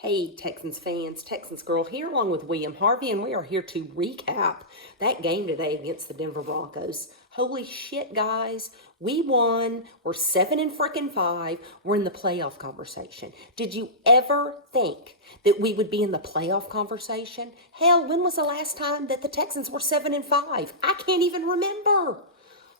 Hey, Texans fans, Texans girl here along with William Harvey, and we are here to recap that game today against the Denver Broncos. Holy shit, guys. We won. We're 7-5. We're in the playoff conversation. Did you ever think that we would be in the playoff conversation? Hell, when was the last time that the Texans were 7-5? I can't even remember.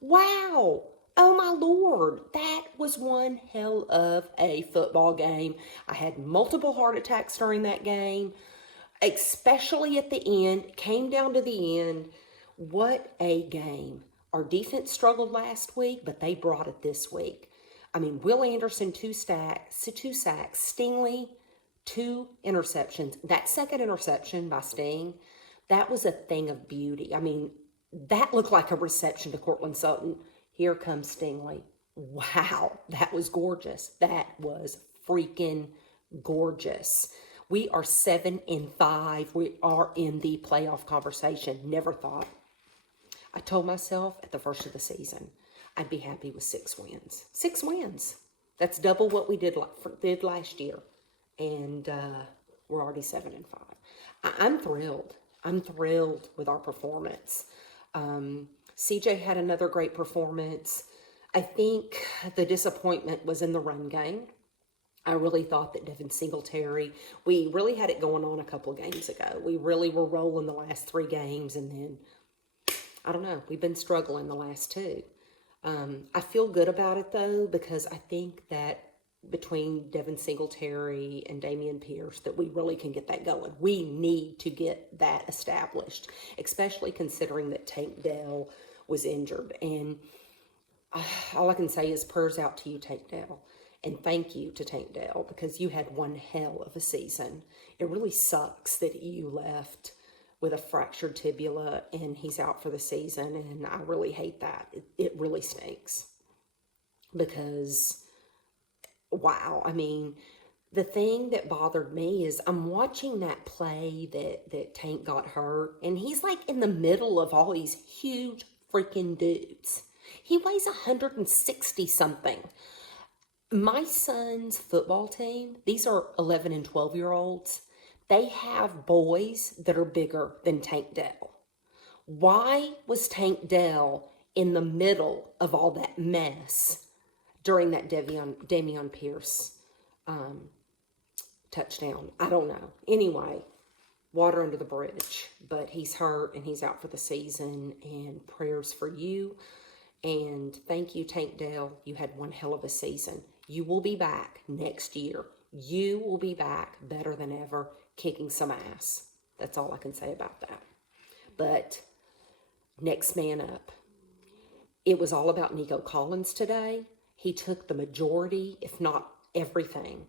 Wow. Oh my Lord, that was one hell of a football game. I had multiple heart attacks during that game, especially at the end. Came down to the end. What a game. Our defense struggled last week, but they brought it this week. I mean, Will Anderson, two sacks, Stingley, 2 interceptions. That second interception by Sting, that was a thing of beauty. I mean, that looked like a reception to Cortland Sutton. Here comes Stingley. Wow, that was gorgeous. That was freaking gorgeous. We are 7-5. We are in the playoff conversation. Never thought. I told myself at the first of the season I'd be happy with 6 wins. 6 wins. That's double what we did last year. And we're already 7-5. I'm thrilled. I'm thrilled with our performance. CJ had another great performance. I think the disappointment was in the run game. I really thought that Devin Singletary, we really had it going on a couple of games ago. We really were rolling the last 3 games, and then, I don't know, we've been struggling the last 2. I feel good about it, though, because I think that between Devin Singletary and Damian Pierce that we really can get that going. We need to get that established, especially considering that Tank Dell was injured. And all I can say is prayers out to you, Tank Dell. And thank you to Tank Dell, because you had one hell of a season. It really sucks that you left with a fractured tibia and he's out for the season. And I really hate that. It really stinks because wow, I mean, the thing that bothered me is I'm watching that play that Tank got hurt, and he's like in the middle of all these huge freaking dudes. He weighs 160 something. My son's football team, these are 11 and 12-year-olds. They have boys that are bigger than Tank Dell. Why was Tank Dell in the middle of all that mess during that Damian Pierce touchdown? I don't know. Anyway, water under the bridge. But he's hurt and he's out for the season. And prayers for you. And thank you, Tank Dell. You had one hell of a season. You will be back next year. You will be back better than ever, kicking some ass. That's all I can say about that. But next man up. It was all about Nico Collins today. He took the majority, if not everything,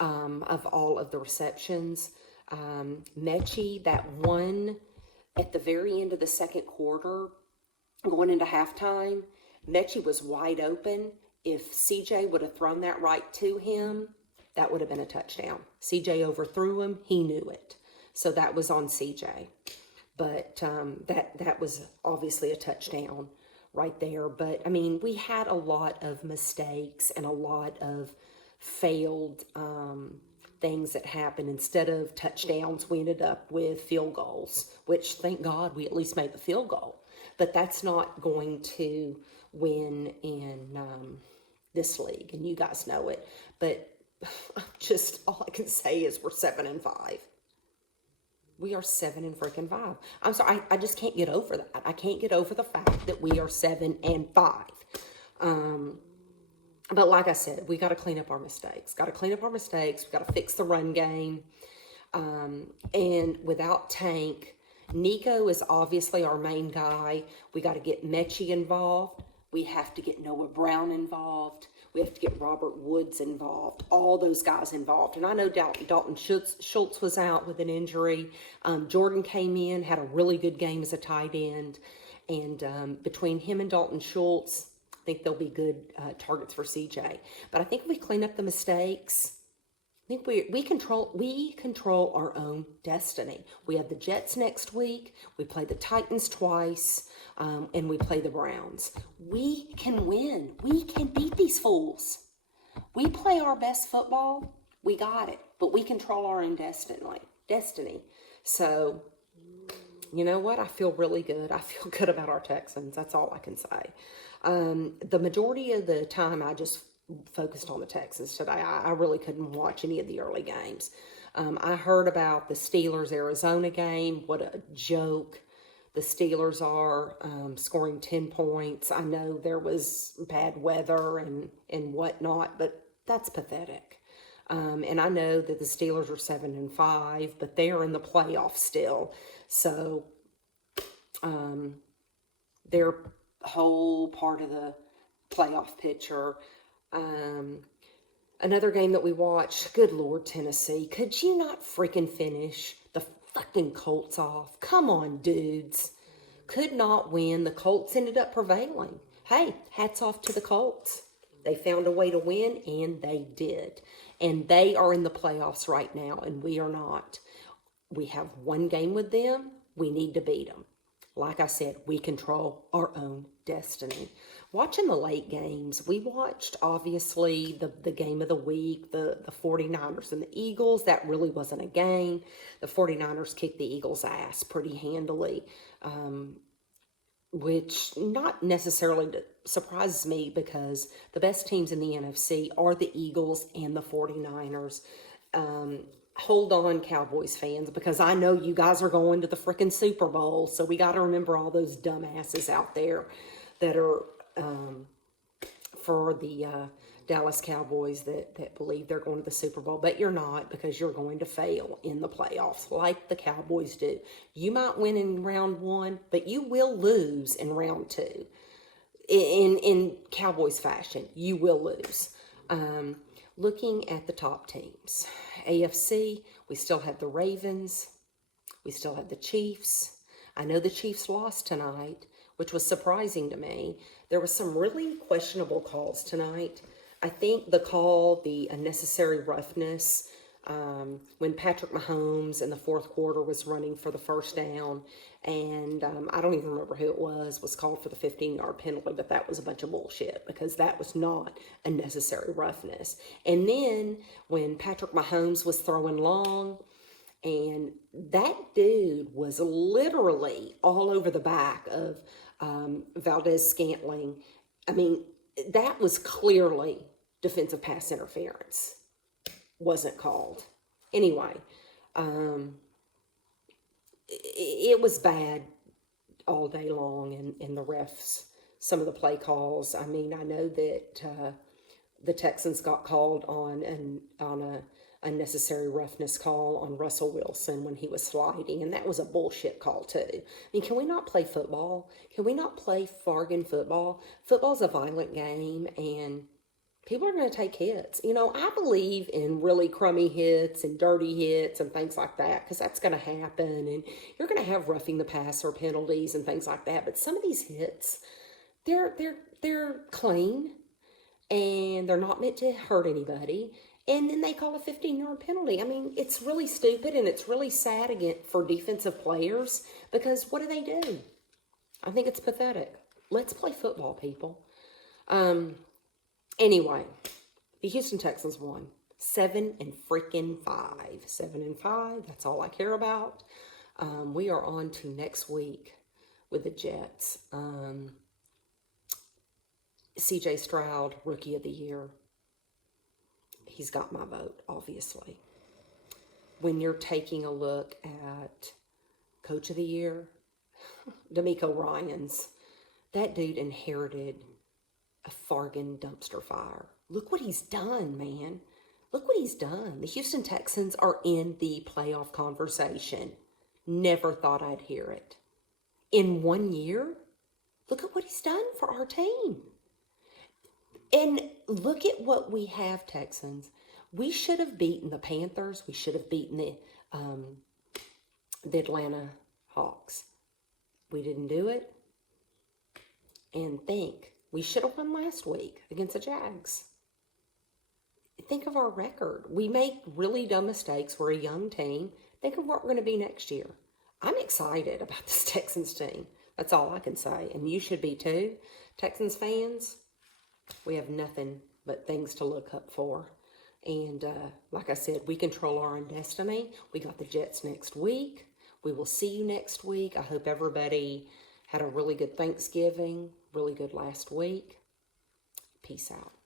of all of the receptions. Mechie, that one at the very end of the second quarter, going into halftime, Mechie was wide open. If CJ would have thrown that right to him, that would have been a touchdown. CJ overthrew him. He knew it. So that was on CJ. But that was obviously a touchdown right there. But, I mean, we had a lot of mistakes and a lot of failed things that happened. Instead of touchdowns, we ended up with field goals, which, thank God, we at least made the field goal. But that's not going to win in this league, and you guys know it. But just all I can say is we're 7-5. We are 7-5. I'm sorry, I just can't get over that. I can't get over the fact that we are 7-5. But like I said, we got to clean up our mistakes. We got to fix the run game. And without Tank, Nico is obviously our main guy. We got to get Mechie involved. We have to get Noah Brown involved. We have to get Robert Woods involved. All those guys involved. And I know Dalton Schultz was out with an injury. Jordan came in, had a really good game as a tight end. And between him and Dalton Schultz, I think they'll be good targets for CJ. But I think if we clean up the mistakes, I think we control our own destiny. We have the Jets next week. We play the Titans twice, and we play the Browns. We can win. We can beat these fools. We play our best football. We got it, but we control our own destiny. So, you know what? I feel really good. I feel good about our Texans. That's all I can say. The majority of the time, I just focused on the Texans today. I really couldn't watch any of the early games. I heard about the Steelers-Arizona game. What a joke the Steelers are, scoring 10 points. I know there was bad weather and whatnot, but that's pathetic. And I know that the Steelers are 7-5, but they're in the playoffs still. So they're whole part of the playoff picture. Another game that we watched, good Lord, Tennessee. Could you not freaking finish the fucking Colts off? Come on, dudes. Could not win. The Colts ended up prevailing. Hey, hats off to the Colts. They found a way to win, and they did. And they are in the playoffs right now, and we are not. We have one game with them. We need to beat them. Like I said, we control our own destiny. Watching the late games, we watched, obviously, the game of the week, the 49ers and the Eagles. That really wasn't a game. The 49ers kicked the Eagles' ass pretty handily, which not necessarily surprises me because the best teams in the NFC are the Eagles and the 49ers. Hold on, Cowboys fans, because I know you guys are going to the freaking Super Bowl, so we got to remember all those dumbasses out there that are for the Dallas Cowboys that believe they're going to the Super Bowl, but you're not, because you're going to fail in the playoffs like the Cowboys do. You might win in round one, but you will lose in round two. In Cowboys fashion, you will lose. Looking at the top teams, AFC, we still have the Ravens. We still have the Chiefs. I know the Chiefs lost tonight, which was surprising to me. There were some really questionable calls tonight. I think the unnecessary roughness, when Patrick Mahomes in the fourth quarter was running for the first down, and I don't even remember who it was called for the 15-yard penalty, but that was a bunch of bullshit because that was not unnecessary roughness. And then when Patrick Mahomes was throwing long, and that dude was literally all over the back of Valdez-Scantling. I mean, that was clearly defensive pass interference. Wasn't called. Anyway, it was bad all day long, and the refs, some of the play calls. I mean, I know that the Texans got called on a unnecessary roughness call on Russell Wilson when he was sliding, and that was a bullshit call too. I mean, can we not play football? Can we not play fargan football? Football's a violent game, and people are going to take hits. You know, I believe in really crummy hits and dirty hits and things like that, because that's going to happen, and you're going to have roughing the passer penalties and things like that. But some of these hits, they're clean, and they're not meant to hurt anybody. And then they call a 15-yard penalty. I mean, it's really stupid, and it's really sad again for defensive players, because what do? I think it's pathetic. Let's play football, people. Anyway, the Houston Texans won 7-5. 7-5. That's all I care about. We are on to next week with the Jets. C.J. Stroud, Rookie of the Year. He's got my vote, obviously. When you're taking a look at Coach of the Year, D'Amico Ryans, that dude inherited a fargan dumpster fire. Look what he's done, man. Look what he's done. The Houston Texans are in the playoff conversation. Never thought I'd hear it. In 1 year, look at what he's done for our team. And look at what we have, Texans. We should have beaten the Panthers. We should have beaten the Atlanta Hawks. We didn't do it. And we should have won last week against the Jags. Think of our record. We make really dumb mistakes. We're a young team. Think of what we're going to be next year. I'm excited about this Texans team. That's all I can say. And you should be too. Texans fans, we have nothing but things to look up for. And like I said, we control our own destiny. We got the Jets next week. We will see you next week. I hope everybody had a really good Thanksgiving, really good last week. Peace out.